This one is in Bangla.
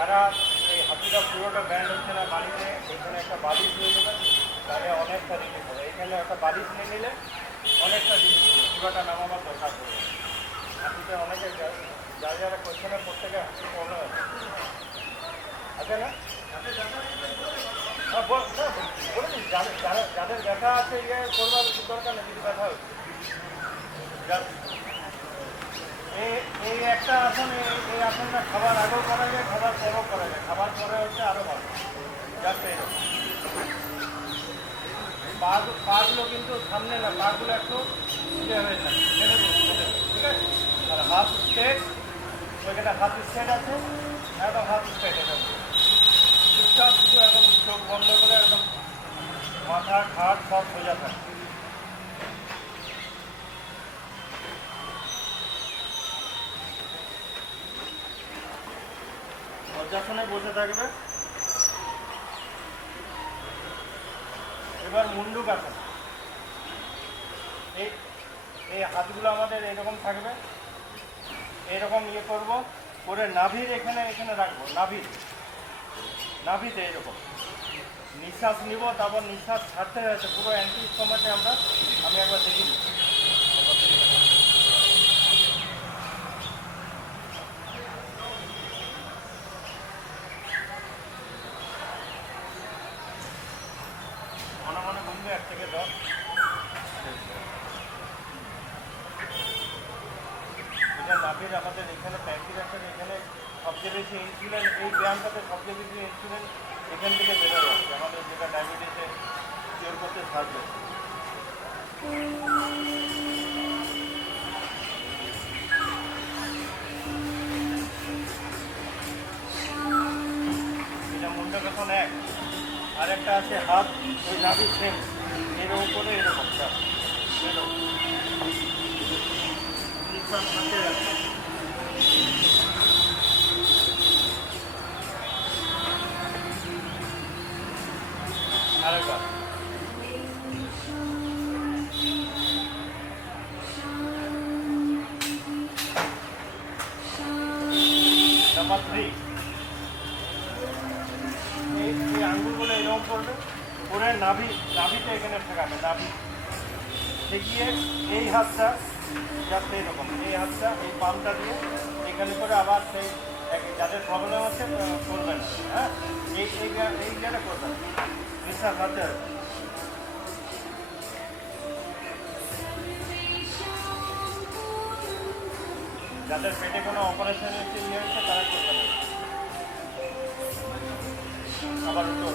যারা এই হাতিটা পুরোটা ব্যান্ড হচ্ছে না বাড়িতে, এখানে একটা বালিশ নিয়ে নেবেন, তাহলে অনেকটা রিলিফ হবে। এখানে একটা বালিশ নিয়ে নিলে অনেকটা রিলিফ হবে, পুরোটা নামাবার দরকার পড়বে। হাতিতে অনেকে যারা কোশ্চেনের প্রত্যেকে হাতি প্রবলেম আছে না? হ্যাঁ বলে যাদের ব্যথা আছে ইয়ে করবার দরকার নেই, কিছু ব্যথা হচ্ছে। এই একটা আসন, এই আসনটা খাবার আগেও করা যায়, খাবার পরেও করা যায়। খাবার পরে হচ্ছে আরও ভালো, জাস্ট এইরকম। পাগুলো কিন্তু সামনে না, পাগুলো একটু ইয়ে হয়ে যায়, টেনে দিন, ঠিক আছে? আর হাত স্ট্রেট, ওইখানে হাত স্ট্রেট আছে, একদম হাত স্ট্রেট, একদম চুপচাপ কিছু একদম চোখ বন্ধ করে একদম মাথা ঘাট সব সোজা থাকে। বজ্রাসনে বসে থাকবে। এবার মুন্ডুক আসন। এই হাতগুলো আমাদের এরকম থাকবে, এরকম ইয়ে করবো করে নাভির এখানে রাখবো, নাভিতে এরকম নিঃশ্বাস নিব, তারপর নিঃশ্বাস ছাড়তে হয়েছে পুরো অ্যান্টি স্টোমাকে আমি একবার দেখি দিচ্ছি। মনে মনে গুনবে 1 থেকে 10। এটা নাভির আমাদের এখানে প্যাঙ্ক্রিয়াসের এখানে সবচেয়ে বেশি ইনসুলিন, এই ব্যায়ামটাতে সবচেয়ে বেশি ইনসুলিন এখান থেকে বেরো যাচ্ছে, আমাদের যেটা ডায়াবেটিসে কিওর করতে সাহায্য। এটা মুন্ডকাসন 1। আরেকটা আছে হাত ওই নাভির সেম এর উপরে এরকম এরকম নিঃশ্বাস হাতে রাখছে। আরেকটা নাম্বার 3। এই আঙ্গুলগুলো এরকম করবে, করে নাভিতে এখানে ঠেকাবে, নাভি ঠেকিয়ে এই হাতটা যাতে এরকম, এই হাতটা এই পাম্পটা দিয়ে এখানে করে আবার সেই যাদের প্রবলেম আছে করবেন, হ্যাঁ এই জায়গাটা করবেন, নিঃশ্বাস হাতে। যাদের পেটে কোনো অপারেশন ইয়ে হচ্ছে তারা করতে পারে। আবার উত্তর